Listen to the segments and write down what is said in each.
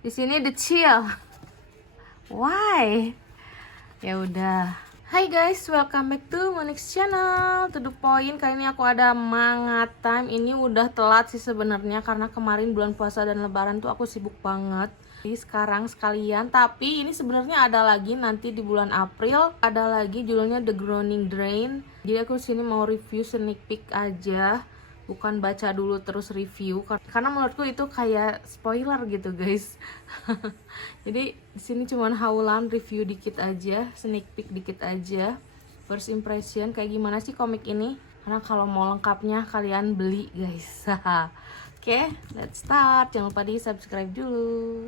Di sini the chill. Why? Ya udah. Hai guys, welcome back to Monix channel. To the point, kali ini aku ada Mangat Time. Ini udah telat sih sebenarnya karena kemarin bulan puasa dan lebaran tuh aku sibuk banget. Jadi sekarang sekalian, tapi ini sebenarnya ada lagi nanti di bulan April, ada lagi judulnya The Grounding Drain. Jadi aku sini mau review sneak peek aja, bukan baca dulu terus review karena menurutku itu kayak spoiler gitu guys. Jadi di sini cuman haulan review dikit aja, sneak peek dikit aja, first impression kayak gimana sih komik ini, karena kalau mau lengkapnya kalian beli guys. Oke, let's start. Jangan lupa di subscribe dulu.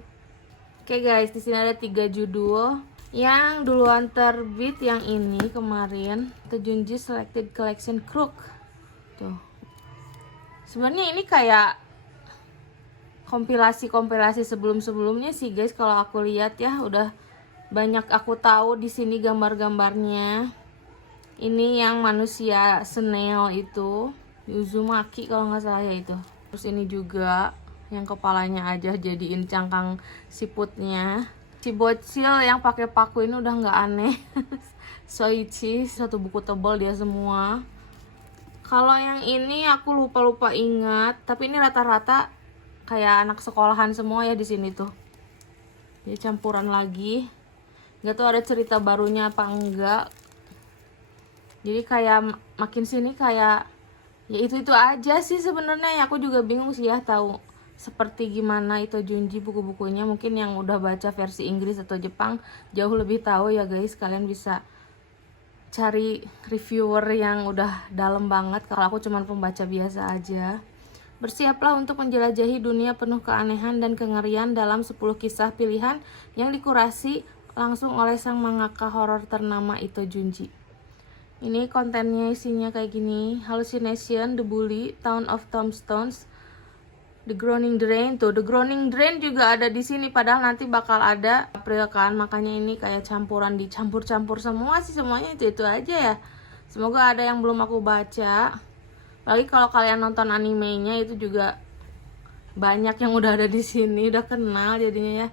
Oke guys, di sini ada 3 judul. Yang duluan terbit yang ini kemarin, The Junji Selected Collection Crook. Tuh. Sebenarnya ini kayak kompilasi sebelum-sebelumnya sih guys. Kalau aku lihat ya, udah banyak aku tahu di sini gambar-gambarnya. Ini yang manusia snail itu, Uzumaki kalau nggak salah ya itu. Terus ini juga yang kepalanya aja jadiin cangkang siputnya. Si bocil yang pakai paku ini udah nggak aneh. Soichi, satu buku tebal dia semua. Kalau yang ini aku lupa ingat, tapi ini rata-rata kayak anak sekolahan semua ya di sini tuh. Jadi campuran lagi. Nggak tahu ada cerita barunya apa enggak. Jadi kayak makin sini kayak ya itu aja sih sebenarnya. Ya, aku juga bingung sih ya tahu seperti gimana itu Junji buku-bukunya. Mungkin yang udah baca versi Inggris atau Jepang jauh lebih tahu ya guys. Kalian bisa cari reviewer yang udah dalam banget. Kalau aku cuman pembaca biasa aja. Bersiaplah untuk menjelajahi dunia penuh keanehan dan kengerian dalam 10 kisah pilihan yang dikurasi langsung oleh sang mangaka horor ternama Ito Junji. Ini kontennya isinya kayak gini: Hallucination, The Bully, Town of Tombstones, The Grounding Drain. Tuh, The Grounding Drain juga ada di sini, padahal nanti bakal ada April kan, makanya ini kayak campuran, dicampur-campur semua sih, semuanya itu aja ya. Semoga ada yang belum aku baca. Apalagi kalau kalian nonton animenya itu juga banyak yang udah ada di sini, udah kenal jadinya ya.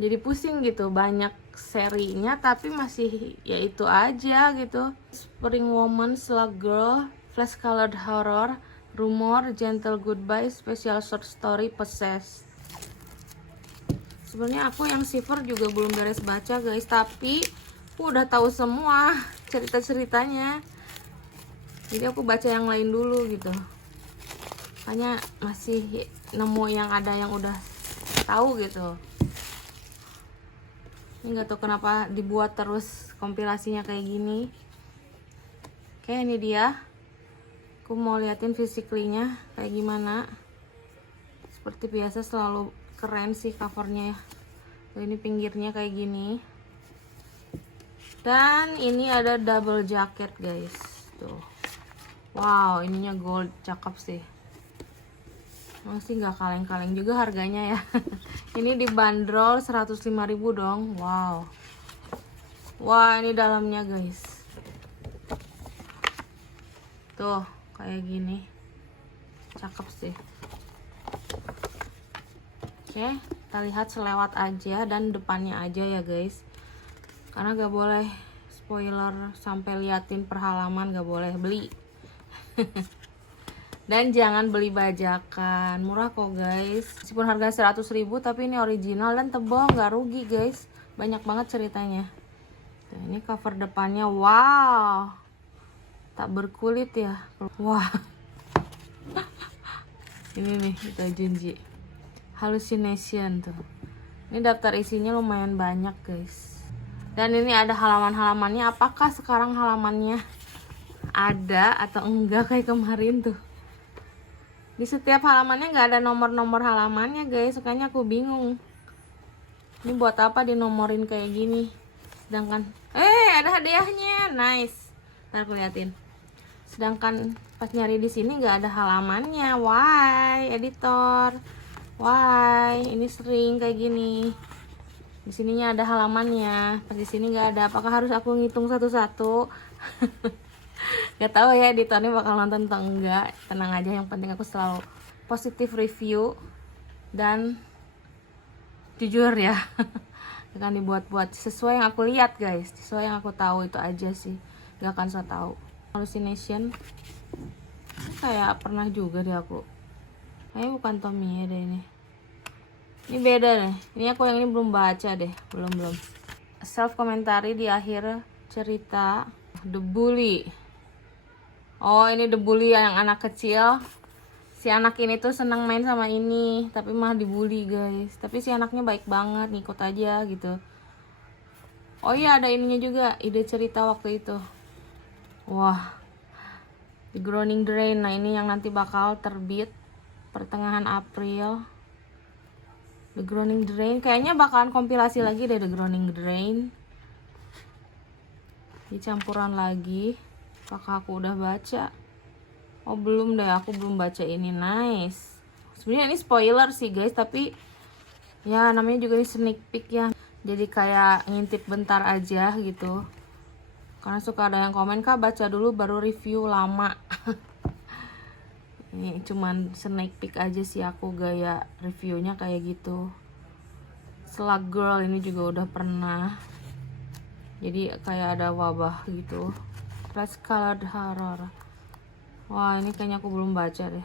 Jadi pusing gitu, banyak serinya tapi masih ya itu aja gitu. Spring Woman, Slug Girl, Flash Colored Horror, Rumor, Gentle Goodbye, Special Short Story, Possessed. Sebenarnya aku yang Shiver juga belum beres baca guys, tapi aku udah tahu semua cerita-ceritanya. Jadi aku baca yang lain dulu gitu. Makanya masih nemu yang ada yang udah tahu gitu. Ini nggak tahu kenapa dibuat terus kompilasinya kayak gini. Oke, ini dia. Aku mau liatin physically-nya kayak gimana. Seperti biasa selalu keren sih covernya ya. Ini pinggirnya kayak gini. Dan ini ada double jacket guys. Tuh. Wow, ininya gold, cakep sih. Masih nggak kaleng-kaleng juga harganya ya. Ini dibanderol 105.000 dong. Wow. Wah, ini dalamnya guys. Tuh, kayak gini. Cakep sih. Oke, kita lihat selewat aja dan depannya aja ya guys. Karena gak boleh spoiler sampai liatin per halaman, gak boleh beli. Dan jangan beli bajakan, murah kok guys. Meskipun harga 100.000 tapi ini original dan tebal, nggak rugi guys. Banyak banget ceritanya. Tuh, ini cover depannya, wow, tak berkulit ya. Wah. Ini nih itu Junji Hallucination tuh. Ini daftar isinya lumayan banyak guys. Dan ini ada halaman-halamannya. Apakah sekarang halamannya ada atau enggak kayak kemarin tuh? Di setiap halamannya nggak ada nomor-nomor halamannya guys, makanya aku bingung. Ini buat apa dinomorin kayak gini? Sedangkan ada hadiahnya, nice. Ntar aku liatin. Sedangkan pas nyari di sini nggak ada halamannya. Why editor? Why ini sering kayak gini? Di sininya ada halamannya, pas di sini nggak ada. Apakah harus aku ngitung satu-satu? Gak tahu ya editornya bakal nonton atau enggak. Tenang aja, yang penting aku selalu positif review dan jujur ya. Akan dibuat-buat sesuai yang aku lihat guys, sesuai yang aku tahu itu aja sih, gak akan saya tahu. Hallucination ini kayak pernah juga deh aku, kayaknya bukan Tomie deh ini beda deh. Ini aku yang ini belum baca deh, belum self komentari di akhir cerita. The Bully. Oh ini The Bully yang anak kecil. Si anak ini tuh senang main sama ini, tapi malah dibully guys. Tapi si anaknya baik banget, ngikut aja gitu. Oh iya ada ininya juga, ide cerita waktu itu. Wah, The Grounding Drain. Nah ini yang nanti bakal terbit pertengahan April. The Grounding Drain, kayaknya bakalan kompilasi lagi deh The Grounding Drain. Dicampuran lagi. Apakah aku udah baca? Oh belum deh, aku belum baca ini. Nice. Sebenarnya ini spoiler sih guys, tapi ya namanya juga ini sneak peek ya. Jadi kayak ngintip bentar aja gitu. Karena suka ada yang komen, Kak baca dulu baru review, lama. Ini cuman sneak peek aja sih aku, gaya reviewnya kayak gitu. Slug Girl ini juga udah pernah. Jadi kayak ada wabah gitu. Rose Colored Horror. Wah ini kayaknya aku belum baca deh.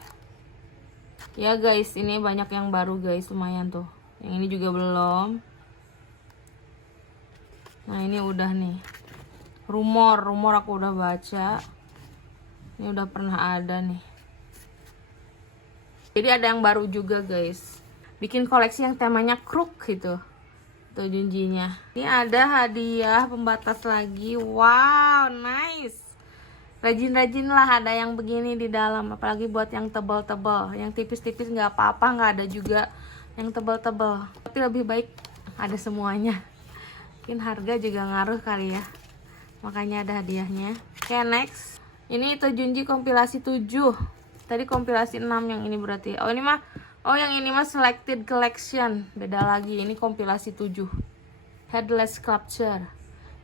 Ya guys, ini banyak yang baru guys, lumayan tuh. Yang ini juga belum. Nah ini udah nih. Rumor aku udah baca. Ini udah pernah ada nih. Jadi ada yang baru juga guys. Bikin koleksi yang temanya crook gitu. Tuh Junjinya. Ini ada hadiah pembatas lagi. Wow, nice. Rajin-rajin lah ada yang begini di dalam, apalagi buat yang tebal-tebal. Yang tipis-tipis nggak apa-apa, nggak ada juga yang tebal-tebal. Tapi lebih baik ada semuanya. Mungkin harga juga ngaruh kali ya. Makanya ada hadiahnya. Oke, next. Ini Junji kompilasi 7. Tadi kompilasi 6 yang ini berarti. Oh, ini mah yang ini mah selected collection. Beda lagi. Ini kompilasi 7. Headless Sculpture.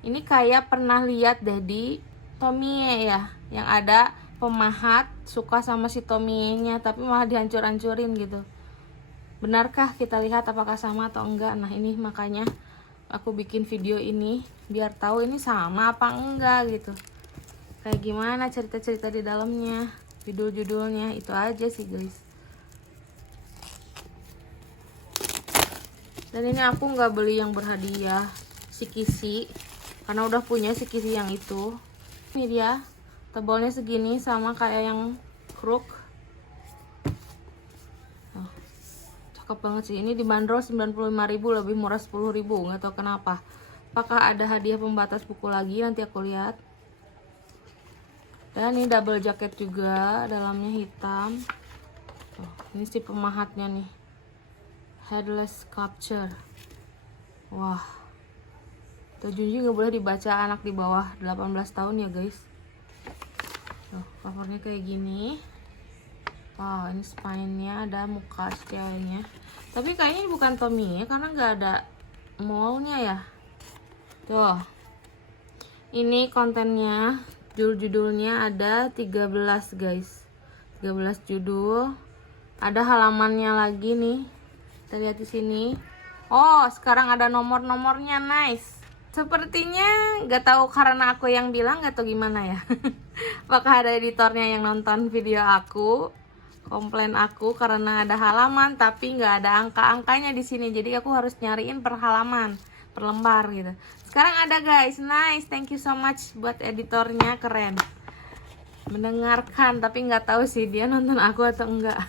Ini kayak pernah lihat deh di Tomie ya, yang ada pemahat suka sama si Tomie-nya tapi malah dihancur-hancurin gitu. Benarkah? Kita lihat apakah sama atau enggak. Nah ini makanya aku bikin video ini biar tahu ini sama apa enggak gitu, kayak gimana cerita-cerita di dalamnya, judul-judulnya. Itu aja sih guys. Dan ini aku nggak beli yang berhadiah si Kisi karena udah punya si Kisi yang itu. Ini dia, tebalnya segini sama kayak yang crook. Oh, cakep banget sih. Ini dibanderol 95.000, lebih murah 10.000. Nggak tahu kenapa. Apakah ada hadiah pembatas buku lagi? Nanti aku lihat. Dan ini double jacket juga, dalamnya hitam. Oh, ini si pemahatnya nih. Headless Sculpture. Wah. Junji nggak boleh dibaca anak di bawah 18 tahun ya guys. Tuh, covernya kayak gini. Wow, ini spine-nya, ada muka ceweknya. Tapi kayaknya ini bukan Tomie ya, karena nggak ada mallnya ya. Tuh. Ini kontennya, judul-judulnya ada 13 guys. 13 judul. Ada halamannya lagi nih. Kita lihat di sini. Oh, sekarang ada nomor-nomornya, nice. Sepertinya nggak tahu karena aku yang bilang, nggak tahu gimana ya. Apakah ada editornya yang nonton video aku, komplain aku karena ada halaman tapi nggak ada angka-angkanya di sini. Jadi aku harus nyariin per halaman, per lembar gitu. Sekarang ada guys, nice, thank you so much buat editornya, keren. Mendengarkan tapi nggak tahu sih dia nonton aku atau enggak.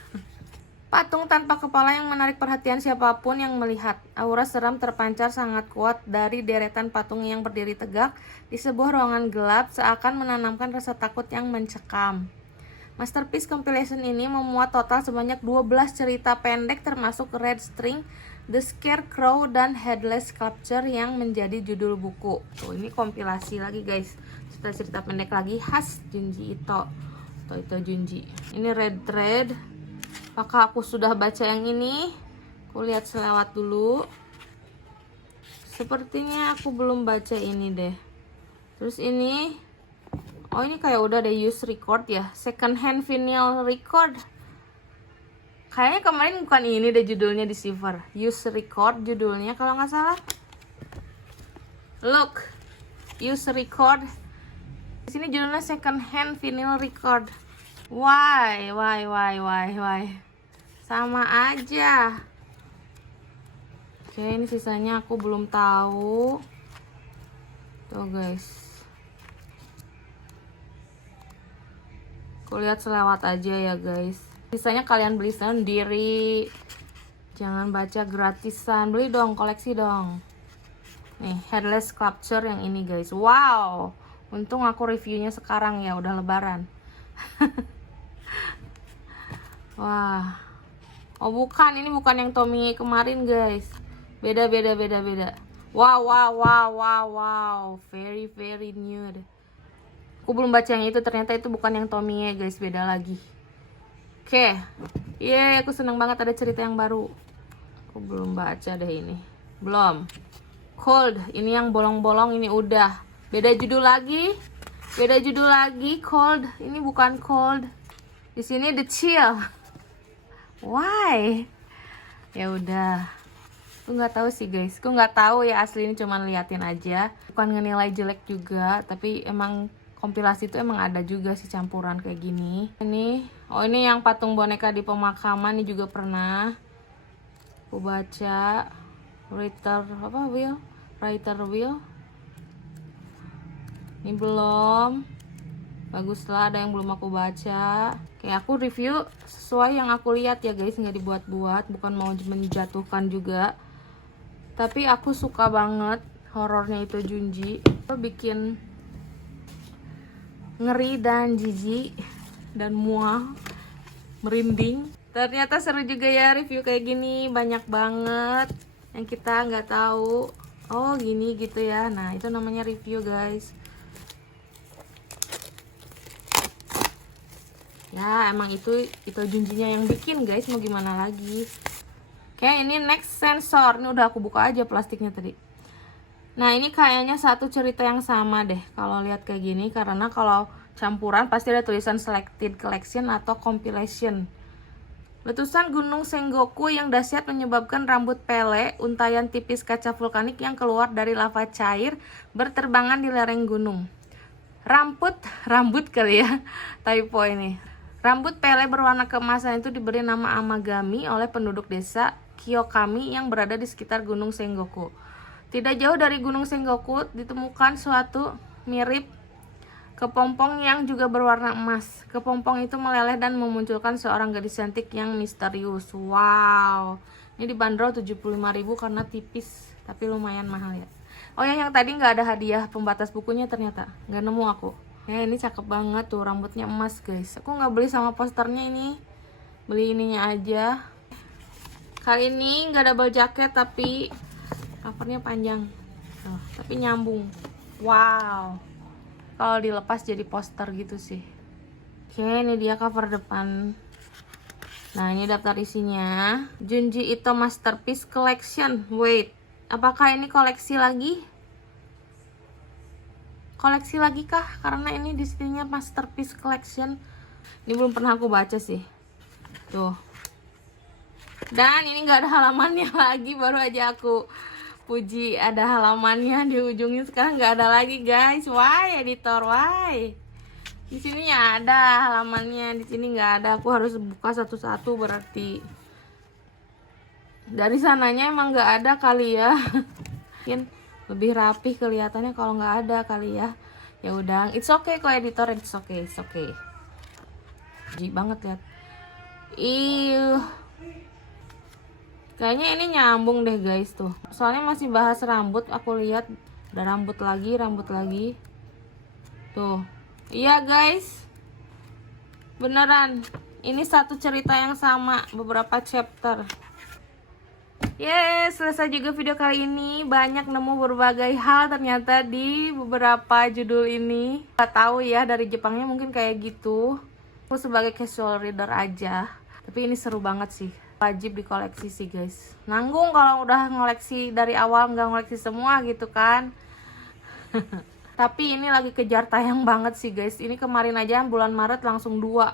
Patung tanpa kepala yang menarik perhatian siapapun yang melihat. Aura seram terpancar sangat kuat dari deretan patung yang berdiri tegak di sebuah ruangan gelap, seakan menanamkan rasa takut yang mencekam. Masterpiece compilation ini memuat total sebanyak 12 cerita pendek termasuk Red String, The Scarecrow, dan Headless Sculpture yang menjadi judul buku. Tuh, ini kompilasi lagi guys. Cerita-cerita pendek lagi khas Junji Ito. Ito Junji. Ini Red Thread. Apakah aku sudah baca yang ini? Aku lihat selewat dulu. Sepertinya aku belum baca ini deh. Terus ini, oh ini kayak udah ada use record ya, second hand vinyl record. Kayaknya kemarin bukan ini deh judulnya di Shiver. Use record judulnya kalau nggak salah. Look, use record. Di sini judulnya second hand vinyl record. Why? Sama aja. Oke, ini sisanya aku belum tahu. Tuh guys. Aku lihat selewat aja ya guys. Sisanya kalian beli sendiri. Jangan baca gratisan. Beli dong, koleksi dong. Nih, headless sculpture yang ini guys. Wow. Untung aku reviewnya sekarang ya, udah lebaran. Wah. Oh bukan, ini bukan yang Tommy kemarin guys. Beda. Wow. Very new. Aku belum baca yang itu, ternyata itu bukan yang Tommy guys, beda lagi. Oke. Yeay, aku seneng banget ada cerita yang baru. Aku belum baca deh ini. Belum. Cold, ini yang bolong-bolong, ini udah. Beda judul lagi. Cold, ini bukan cold. Di sini the chill. Why? Ya udah. Aku nggak tahu sih guys. Aku nggak tahu ya asli, ini cuman liatin aja. Bukan ngenilai jelek juga, tapi emang kompilasi itu emang ada juga sih campuran kayak gini. Ini, oh ini yang patung boneka di pemakaman, ini juga pernah aku baca. Writer wheel. Ini belum. Baguslah, ada yang belum aku baca. Kayak aku review sesuai yang aku lihat ya guys, nggak dibuat-buat, bukan mau menjatuhkan juga. Tapi aku suka banget horornya itu Junji. Itu bikin ngeri dan jijik dan mual, merinding. Ternyata seru juga ya review kayak gini, banyak banget yang kita nggak tahu. Oh gini gitu ya. Nah itu namanya review guys. Ya emang itu Junjinya yang bikin guys, mau gimana lagi. Oke, ini next sensor. Ini udah aku buka aja plastiknya tadi. Nah ini kayaknya satu cerita yang sama deh kalau lihat kayak gini, karena kalau campuran pasti ada tulisan selected collection atau compilation. Letusan Gunung Sengoku yang dahsyat menyebabkan rambut pele, untayan tipis kaca vulkanik yang keluar dari lava cair berterbangan di lereng gunung. Rambut kali ya, typo ini. Rambut pele berwarna keemasan itu diberi nama Amagami oleh penduduk desa Kiyokami yang berada di sekitar Gunung Sengoku. Tidak jauh dari Gunung Sengoku ditemukan suatu mirip kepompong yang juga berwarna emas. Kepompong itu meleleh dan memunculkan seorang gadis cantik yang misterius. Wow. Ini dibanderol 75.000 karena tipis, tapi lumayan mahal ya. Oh ya, yang tadi nggak ada hadiah pembatas bukunya ternyata. Nggak nemu aku. Ya ini cakep banget tuh, rambutnya emas guys. Aku nggak beli sama posternya ini. Beli ininya aja. Kali ini nggak double jaket tapi covernya panjang. Oh, tapi nyambung. Wow. Kalau dilepas jadi poster gitu sih. Oke, ini dia cover depan. Nah, ini daftar isinya. Junji Ito Masterpiece Collection. Wait, apakah ini koleksi lagi? Koleksi lagi kah? Karena ini di sininya Masterpiece Collection. Ini belum pernah aku baca sih. Tuh. Dan ini nggak ada halamannya lagi, baru aja aku puji ada halamannya di ujungnya, sekarang nggak ada lagi guys. Why editor, why? Di sini ya ada halamannya, di sini nggak ada. Aku harus buka satu-satu berarti. Dari sananya emang nggak ada kali ya. Mungkin lebih rapih kelihatannya kalau nggak ada kali ya. Ya udah, it's okay kok editor, it's okay. Jijik banget lihat. Kayaknya ini nyambung deh guys tuh. Soalnya masih bahas rambut, aku lihat ada rambut lagi. Tuh. Iya guys. Beneran. Ini satu cerita yang sama, beberapa chapter. Yes, selesai juga video kali ini. Banyak nemu berbagai hal ternyata di beberapa judul ini. Gak tahu ya, dari Jepangnya mungkin kayak gitu. Aku sebagai casual reader aja. Tapi ini seru banget sih. Wajib dikoleksi sih guys. Nanggung kalau udah ngoleksi dari awal, nggak ngoleksi semua gitu kan. Tapi ini lagi kejar tayang banget sih guys. Ini kemarin aja bulan Maret langsung 2.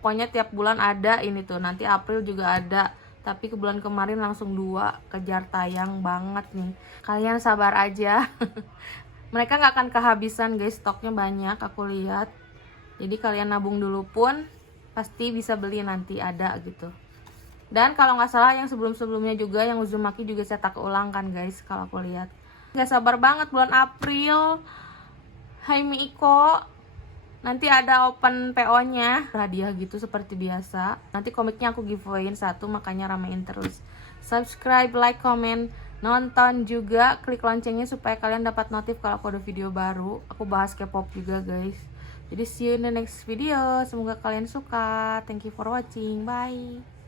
Pokoknya tiap bulan ada ini tuh. Nanti April juga ada. Tapi ke bulan kemarin langsung 2, kejar tayang banget nih. Kalian sabar aja. Mereka nggak akan kehabisan guys, stoknya banyak aku lihat. Jadi kalian nabung dulu pun pasti bisa beli nanti ada gitu. Dan kalau nggak salah yang sebelum-sebelumnya juga yang Uzumaki juga cetak ulang kan guys, kalau aku lihat. Nggak sabar banget bulan April. Hai Miiko. Nanti ada open PO-nya, hadiah gitu seperti biasa. Nanti komiknya aku giveawayin 1, makanya ramein terus. Subscribe, like, comment, nonton juga, klik loncengnya supaya kalian dapat notif kalau aku ada video baru. Aku bahas K-pop juga guys. Jadi see you in the next video. Semoga kalian suka. Thank you for watching. Bye.